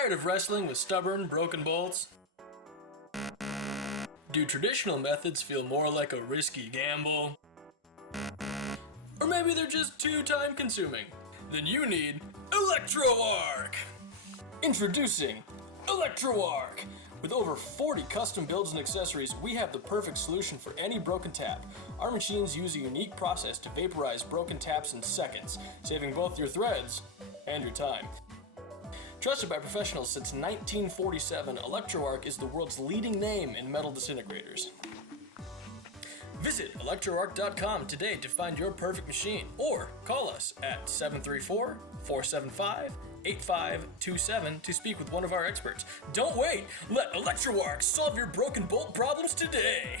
Tired of wrestling with stubborn, broken bolts? Do traditional methods feel more like a risky gamble? Or maybe they're just too time-consuming? Then you need Electro Arc! Introducing Electro Arc! With over 40 custom builds and accessories, we have the perfect solution for any broken tap. Our machines use a unique process to vaporize broken taps in seconds, saving both your threads and your time. Trusted by professionals since 1947, Electro Arc is the world's leading name in metal disintegrators. Visit electroarc.com today to find your perfect machine, or call us at 734-475-8527 to speak with one of our experts. Don't wait! Let Electro Arc solve your broken bolt problems today!